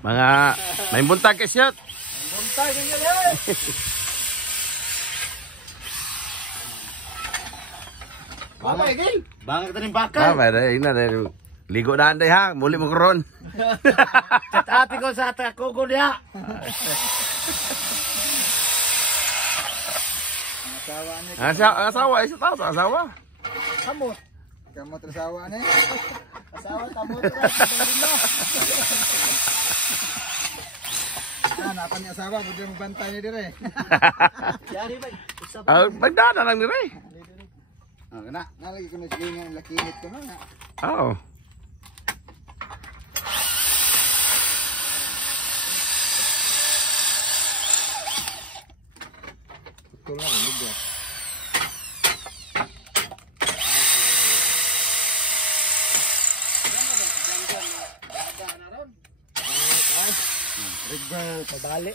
Mga may buntag kay shot. Buntag niya eh. Bangag taning bakal. May ina ligo na anday ha, muli mo karon. Ati ko sa kuko niya. Asawa, isa tao sa asawa. Kamot. Kamot asawa ni. Asawa kamot. Napan ni asawa, buti mo bantay ni dire. Yari ba? Magdana lang dire. Kana, nalagi ko na sige nga lakinit ko na. Oo. Ito lang, lugar. Rigbel, padali.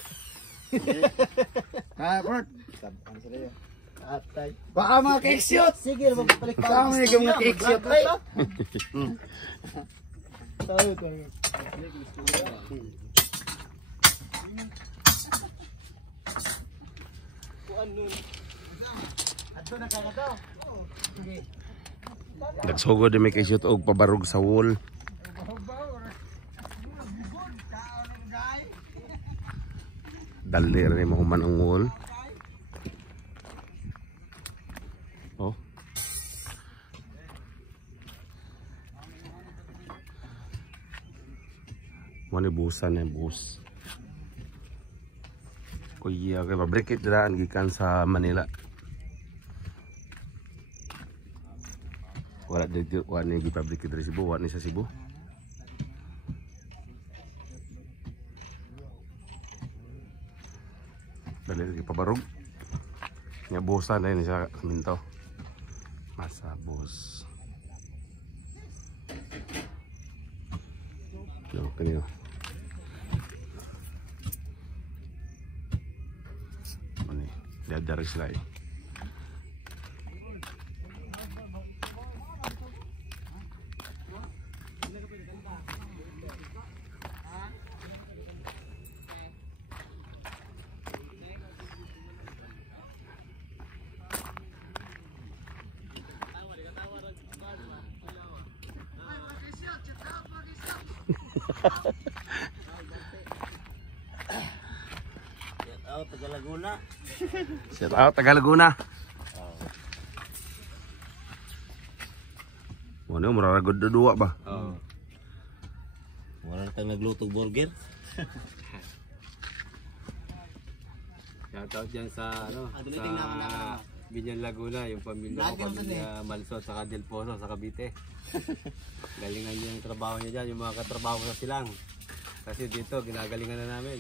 Bert. Saban sa iyo. Atay. Baka mga cake shoot. Sige, magbalik pa. Baka mga cake shoot. Tayo ko. Kuan nun. Adto na kaya daw. Sige. Nagsugod di may kay shoot og pabarog sa wall. Dali rin mo human ang wall. Oh. Mani busan yung bus. Kuya kay pabrikit daan gikan sa Manila. Wala dito wala ni pabrikit dari Cebu, wala ni sa Cebu. Dali lagi pabarog. Nya busan na yun sa minto. Masa bus. Yo, kanyo. Mani, dadar sila eh. Tagalaguna. Shout out Tagalaguna. Ano mararagod na duwa ba? Oo. Wala tayong naglutog burger. Shout out dyan sa ano, sa Binyan Laguna, yung pamilya ko, pamilya Malso, saka Del Pozo, sa Cavite. Galingan niyo yung trabaho niya dyan, yung mga katrabaho sa silang. Kasi dito, ginagalingan na namin.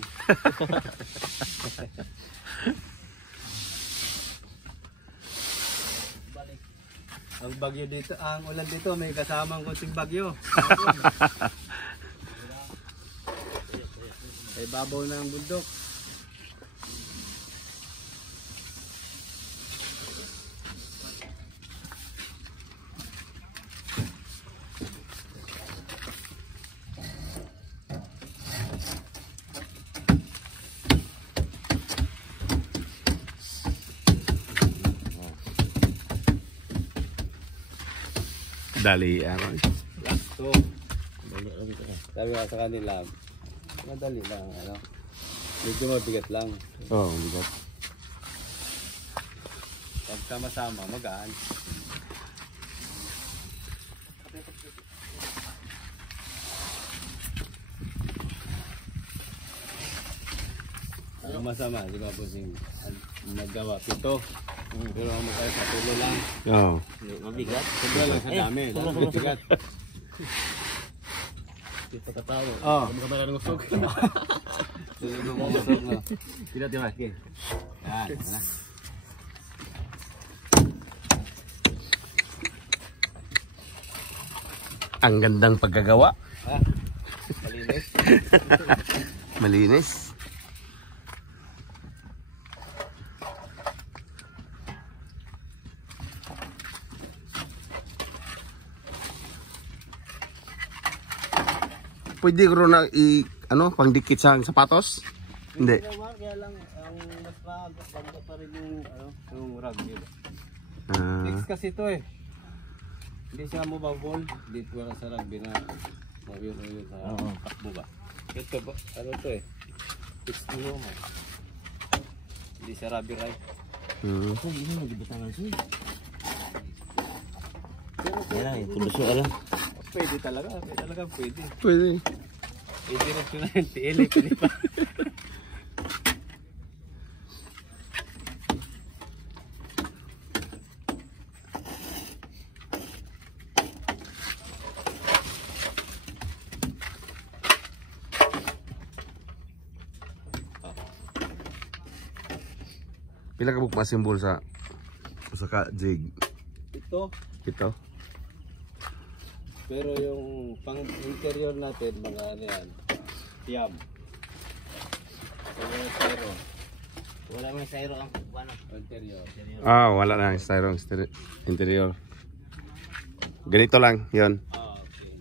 Ang bagyo dito, ang ulan dito, may kasamang kunting bagyo. Ay babaw na ang bundok. Dali ano. So, sabi nga sa kanila, madali lang, ano. Medyo mabigat lang. Oh, bigat. Pag sama-sama, magaan. Ang masama, di ba po sing nagawa pito. Pero ang magkaya sa tulo lang. Oh. Mabigat. Sobra lang sa dami. Mabigat. Kita katawa. Oh. Kamu ka ba ng usog? Tulog ng umusog na. Tidak di mas. Yan. Mana? Ang gandang pagkagawa. Malinis. Malinis. pwede ko na pangdikit sa sapatos? Hindi. naman, kaya lang ang mas maganda pa rin yung rugby. Ah, Next kasi ito eh. Hindi siya mababol. Dito wala sa rugby na yun sa takbo ba. Ito ba? Ano to eh? Pistol mo. Hindi siya rubber right. Ito, hindi mo gibatangan siya. Yan, ito ba siya alam? Pwede talaga. Talaga pwede. pwede. Diretso na yung TL eh. Pwede pa. Pila ka buk masimbol sa ka jig? Ito. Ito. Pero yung pang interior natin, mga ano yan. Tiyam. Wala styro. Wala may sayro ang ano. Interior. Ah, wala na styrofoam interior. Ganito lang, 'yon. Ah, okay.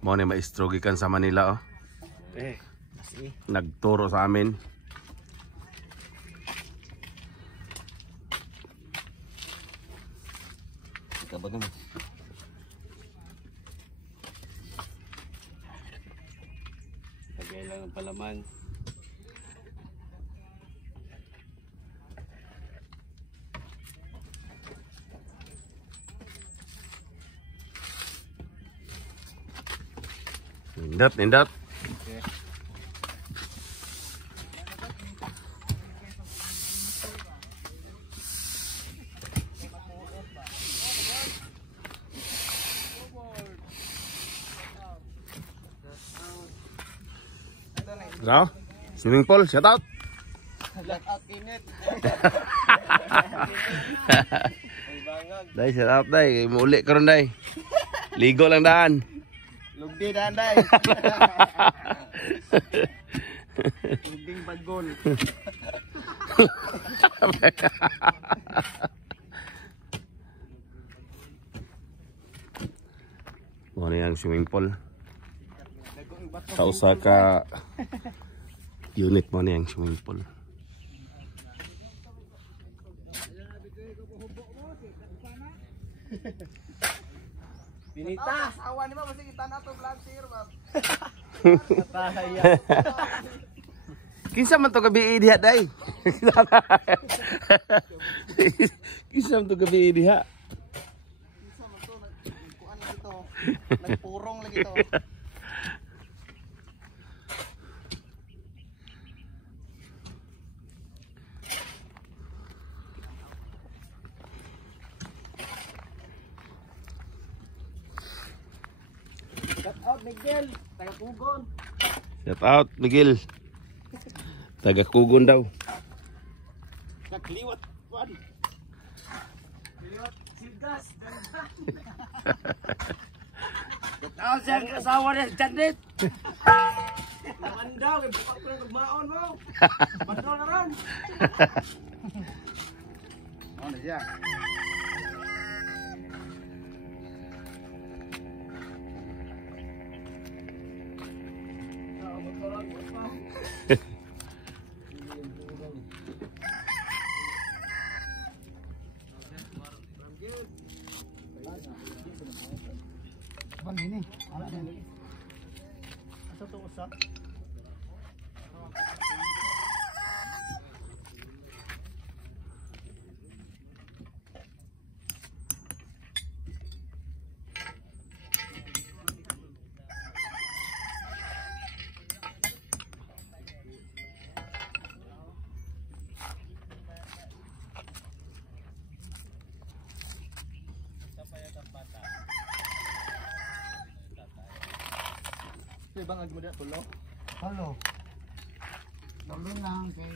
Mo ni maestro gikan sa Manila oh. Nagturo sa amin. Kabag naman. Lagay lang ng palaman. Nindot. Okay. Raw. Swimming pool, shout out. Let out init. Day, shout out day. Muli karon day. Ligo lang daan. Lugdi danday. Lugding bagol. Mo ni ang swimming pool. Sa usa ka unit mo ni ang swimming pool. Pinita! Awan ni mo masig kita na to vlog sir, ma'am. Kinsa man to gabi diha day? Kinsa man to gabi diha? Isa man to kuan lagi to. Nagpurong lagi to. Shout out Miguel, taga Pugon. Shout out Miguel. Taga Kugon daw. Nagliwat kuan. Liwat silgas. Shout out sa asawa ni Janet. Namandaw, buka ko ng maon mo. Mandaw na ron. Ano siya? Bang ini, ala na. Asa to usa? Bang agmuda tulo. Halo. Tulo lang kay